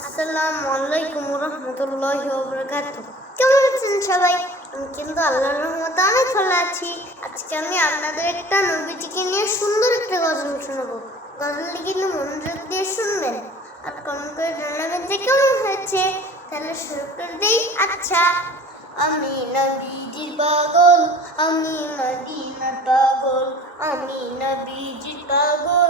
আসসালামু আলাইকুম রহমতুল্লাহ বরকাত কেমন আছেন সবাই? আমি কিন্তু আল্লাহর রহমতে অনেক ভালো আছি। আজকে আমি আপনাদের একটা নবীজিকে নিয়ে সুন্দর একটা গজল শোনাবো। গজলটি কিন্তু মনোযোগ দিয়ে শুনবেন। আর কমেন্ট করে জানাবেন যে কেমন হয়েছে। তাহলে শুরু করে দেই। আচ্ছা আমি নবীজির পাগল, আমি মদিনার পাগল, আমি নবীজির পাগল।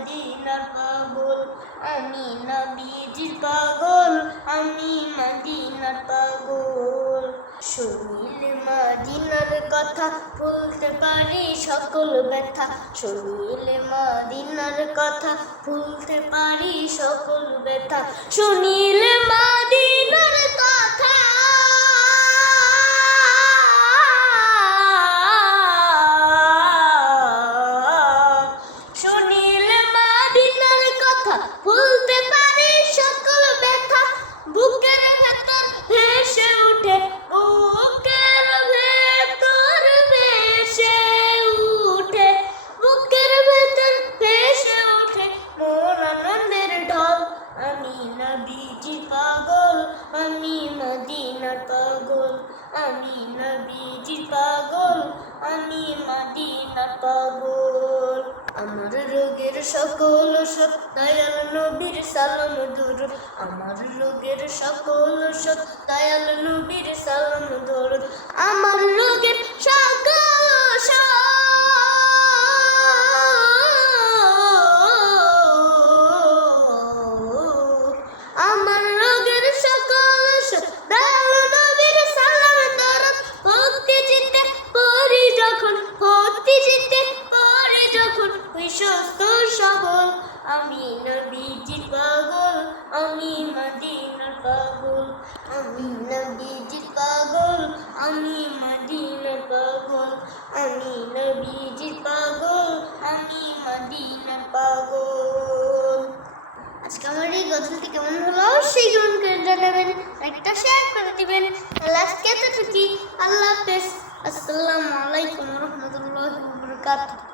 আমি মদিনার পাগল, আমি নবীজির পাগল, আমি পাগল। মদিনার কথা ভুলতে পারি সকল ব্যথা। শুনিলে মদিনার কথা ভুলতে পারি সকল ব্যথা। শুনিল নবীজি পাগল, আমি মদিনার পাগল, আমি নবীজি পাগল, আমি মদিনার পাগল। আমার রোগের সকল সব দয়াল নবীর সালাম ধর আমার রোগের সকল সব দয়াল নবীর সালাম ধর আমার রোগের সুস্থ সবল। আমি নবীজির পাগল, আমি মদিনার পাগল। আমি নবীজির পাগল, আমি মদিনার পাগল। আমি নবীজির পাগল। দিবেন। তাহলে আজকে এতটুকুই আল্লাহ হাফেজ। আসসালামু আলাইকুম রহমতুল্লাহ বরকাতুহ।